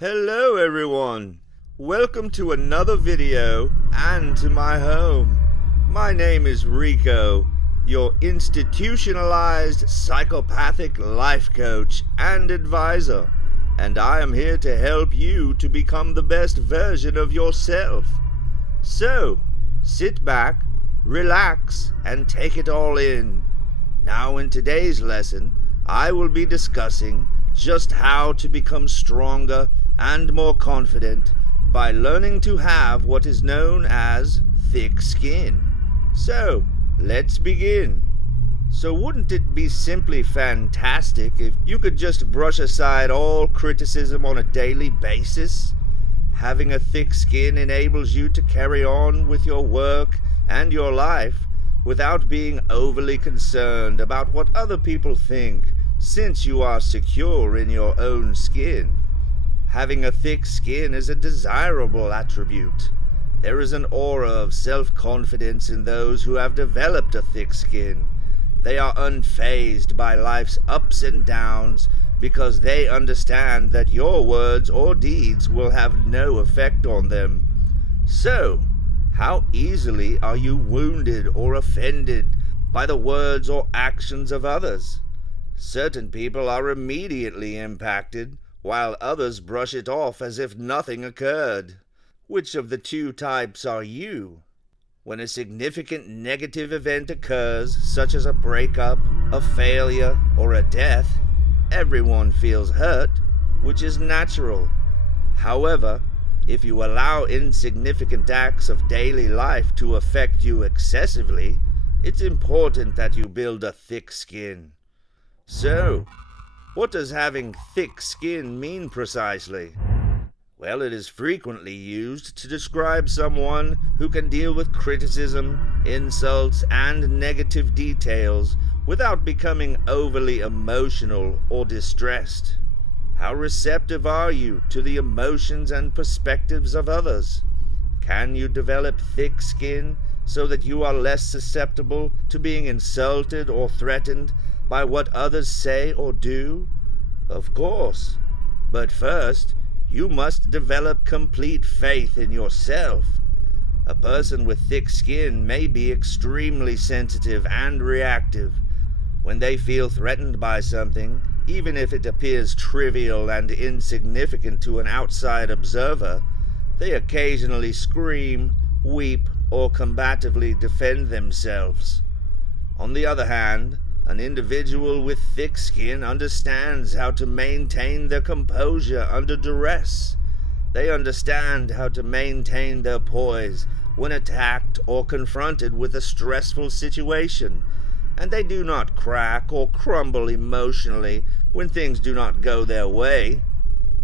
Hello everyone, welcome to another video and to my home. My name is Rico, your institutionalized psychopathic life coach and advisor, and I am here to help you to become the best version of yourself. So, sit back, relax, and take it all in. Now in today's lesson, I will be discussing just how to become stronger and more confident by learning to have what is known as thick skin. So, let's begin. So wouldn't it be simply fantastic if you could just brush aside all criticism on a daily basis? Having a thick skin enables you to carry on with your work and your life without being overly concerned about what other people think, since you are secure in your own skin. Having a thick skin is a desirable attribute. There is an aura of self-confidence in those who have developed a thick skin. They are unfazed by life's ups and downs because they understand that your words or deeds will have no effect on them. So, how easily are you wounded or offended by the words or actions of others? Certain people are immediately impacted, while others brush it off as if nothing occurred. Which of the two types are you? When a significant negative event occurs, such as a breakup, a failure, or a death, everyone feels hurt, which is natural. However, if you allow insignificant acts of daily life to affect you excessively, it's important that you build a thick skin. So, what does having thick skin mean precisely? Well, it is frequently used to describe someone who can deal with criticism, insults, and negative details without becoming overly emotional or distressed. How receptive are you to the emotions and perspectives of others? Can you develop thick skin so that you are less susceptible to being insulted or threatened by what others say or do? Of course. But first, you must develop complete faith in yourself. A person with thick skin may be extremely sensitive and reactive. When they feel threatened by something, even if it appears trivial and insignificant to an outside observer, they occasionally scream, weep, or combatively defend themselves. On the other hand, an individual with thick skin understands how to maintain their composure under duress. They understand how to maintain their poise when attacked or confronted with a stressful situation, and they do not crack or crumble emotionally when things do not go their way.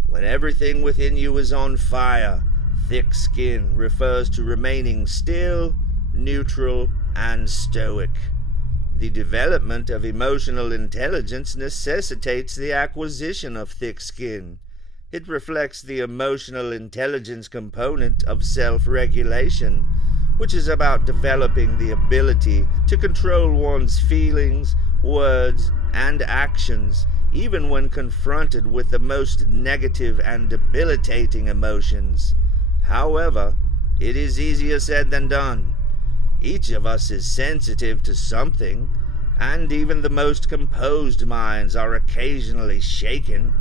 When everything within you is on fire, thick skin refers to remaining still, neutral, and stoic. The development of emotional intelligence necessitates the acquisition of thick skin. It reflects the emotional intelligence component of self-regulation, which is about developing the ability to control one's feelings, words, and actions, even when confronted with the most negative and debilitating emotions. However, it is easier said than done. Each of us is sensitive to something, and even the most composed minds are occasionally shaken.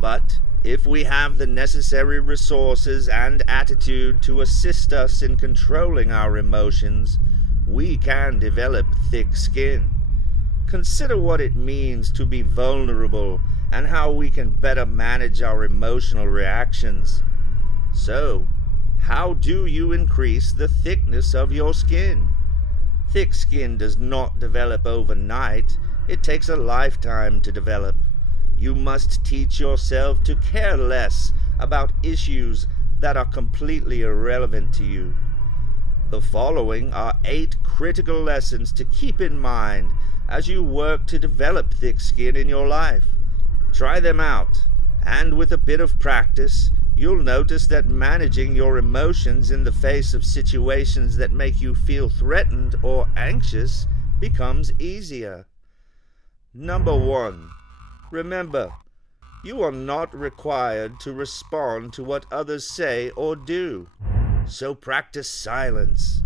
But if we have the necessary resources and attitude to assist us in controlling our emotions, we can develop thick skin. Consider what it means to be vulnerable and how we can better manage our emotional reactions. So, how do you increase the thickness of your skin? Thick skin does not develop overnight. It takes a lifetime to develop. You must teach yourself to care less about issues that are completely irrelevant to you. The following are 8 critical lessons to keep in mind as you work to develop thick skin in your life. Try them out, and with a bit of practice, you'll notice that managing your emotions in the face of situations that make you feel threatened or anxious becomes easier. Number 1. Remember, You are not required to respond to what others say or do. So practice silence.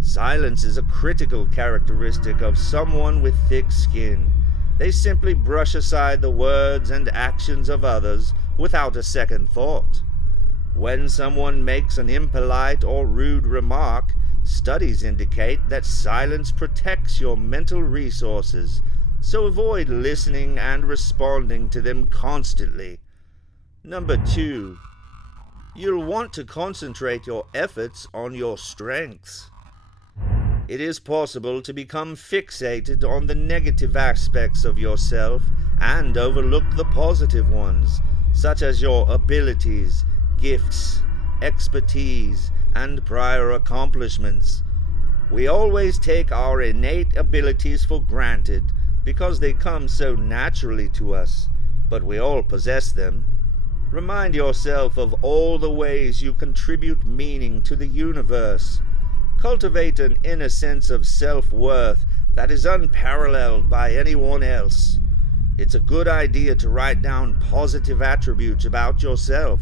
Silence is a critical characteristic of someone with thick skin. They simply brush aside the words and actions of others without a second thought. When someone makes an impolite or rude remark, studies indicate that silence protects your mental resources, so avoid listening and responding to them constantly. Number 2, you'll want to concentrate your efforts on your strengths. It is possible to become fixated on the negative aspects of yourself and overlook the positive ones, such as your abilities, gifts, expertise, and prior accomplishments. We always take our innate abilities for granted because they come so naturally to us, but we all possess them. Remind yourself of all the ways you contribute meaning to the universe. Cultivate an inner sense of self-worth that is unparalleled by anyone else. It's a good idea to write down positive attributes about yourself.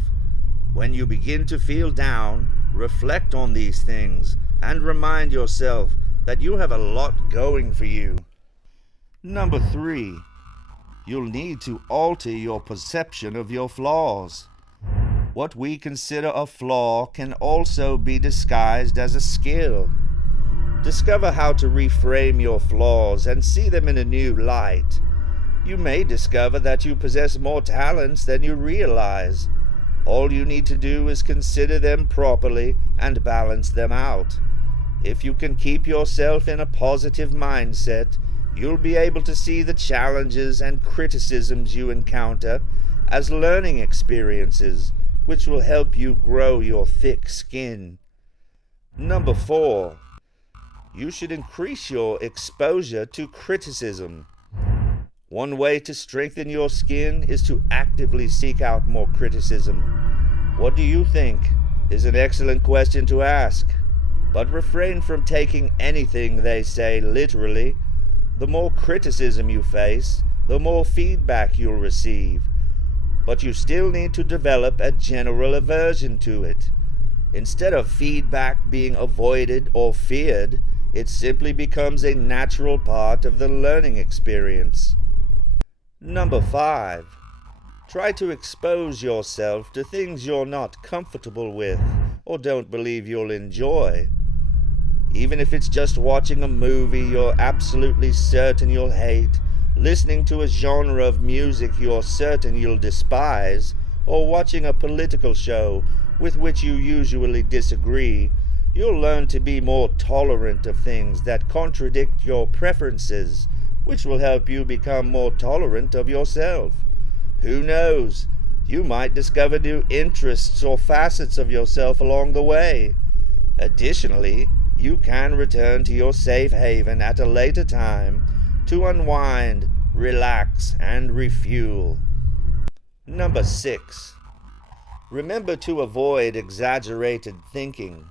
When you begin to feel down, reflect on these things and remind yourself that you have a lot going for you. Number 3, you'll need to alter your perception of your flaws. What we consider a flaw can also be disguised as a skill. Discover how to reframe your flaws and see them in a new light. You may discover that you possess more talents than you realize. All you need to do is consider them properly and balance them out. If you can keep yourself in a positive mindset, you'll be able to see the challenges and criticisms you encounter as learning experiences, which will help you grow your thick skin. Number 4, you should increase your exposure to criticism. One way to strengthen your skin is to actively seek out more criticism. What do you think? Is an excellent question to ask. But refrain from taking anything they say literally. The more criticism you face, the more feedback you'll receive. But you still need to develop a general aversion to it. Instead of feedback being avoided or feared, it simply becomes a natural part of the learning experience. Number 5, try to expose yourself to things you're not comfortable with or don't believe you'll enjoy. Even if it's just watching a movie you're absolutely certain you'll hate, listening to a genre of music you're certain you'll despise, or watching a political show with which you usually disagree, you'll learn to be more tolerant of things that contradict your preferences, which will help you become more tolerant of yourself. Who knows? You might discover new interests or facets of yourself along the way. Additionally, you can return to your safe haven at a later time to unwind, relax, and refuel. Number 6, remember to avoid exaggerated thinking.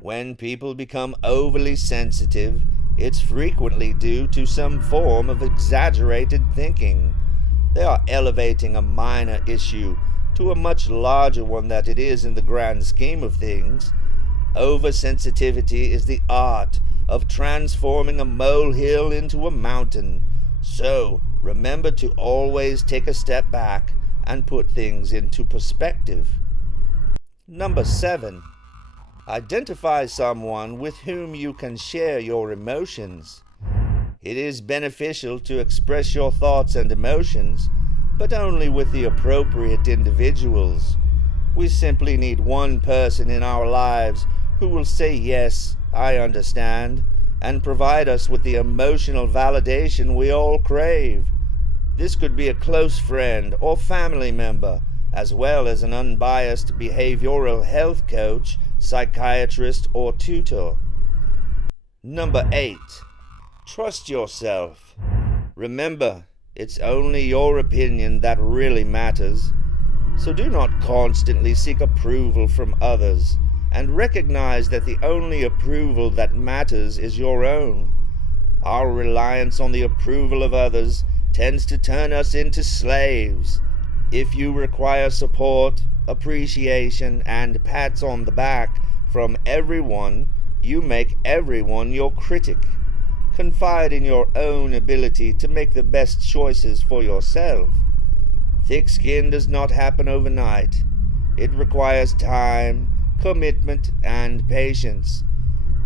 When people become overly sensitive, it's frequently due to some form of exaggerated thinking. They are elevating a minor issue to a much larger one than it is in the grand scheme of things. Oversensitivity is the art of transforming a molehill into a mountain. So, remember to always take a step back and put things into perspective. Number 7, identify someone with whom you can share your emotions. It is beneficial to express your thoughts and emotions, but only with the appropriate individuals. We simply need one person in our lives who will say, "Yes, I understand," and provide us with the emotional validation we all crave. This could be a close friend or family member, as well as an unbiased behavioral health coach, psychiatrist, or tutor. Number 8, trust yourself. Remember, it's only your opinion that really matters. So do not constantly seek approval from others, and recognize that the only approval that matters is your own. Our reliance on the approval of others tends to turn us into slaves. If you require support, appreciation, and pats on the back from everyone, you make everyone your critic. Confide in your own ability to make the best choices for yourself. Thick skin does not happen overnight. It requires time, commitment, and patience.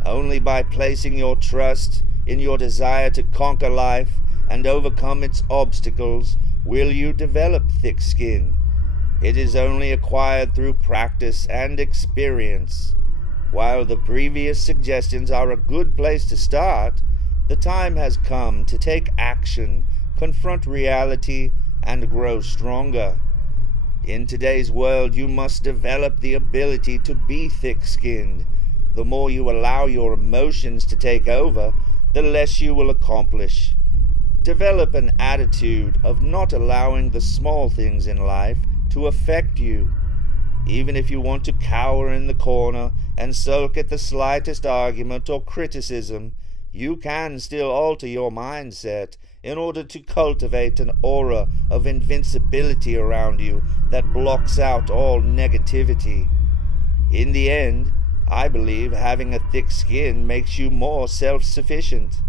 Only by placing your trust in your desire to conquer life and overcome its obstacles will you develop thick skin. It is only acquired through practice and experience. While the previous suggestions are a good place to start, the time has come to take action, confront reality, and grow stronger. In today's world, you must develop the ability to be thick-skinned. The more you allow your emotions to take over, the less you will accomplish. Develop an attitude of not allowing the small things in life to affect you. Even if you want to cower in the corner and sulk at the slightest argument or criticism, you can still alter your mindset in order to cultivate an aura of invincibility around you that blocks out all negativity. In the end, I believe having a thick skin makes you more self-sufficient.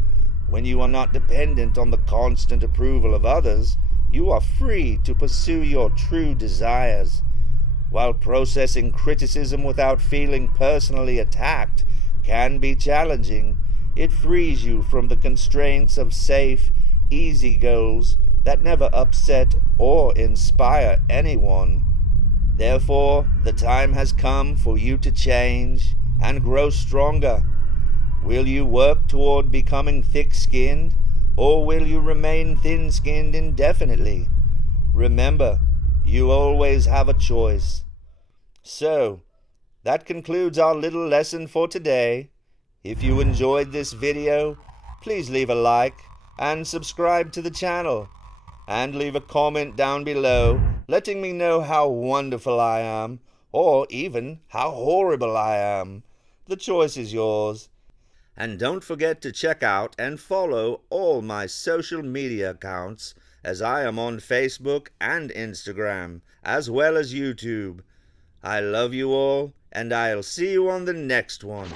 When you are not dependent on the constant approval of others, you are free to pursue your true desires. While processing criticism without feeling personally attacked can be challenging, it frees you from the constraints of safe, easy goals that never upset or inspire anyone. Therefore, the time has come for you to change and grow stronger. Will you work toward becoming thick-skinned, or will you remain thin-skinned indefinitely? Remember, you always have a choice. So, that concludes our little lesson for today. If you enjoyed this video, please leave a like and subscribe to the channel. And leave a comment down below letting me know how wonderful I am, or even how horrible I am. The choice is yours. And don't forget to check out and follow all my social media accounts, as I am on Facebook and Instagram, as well as YouTube. I love you all, and I'll see you on the next one.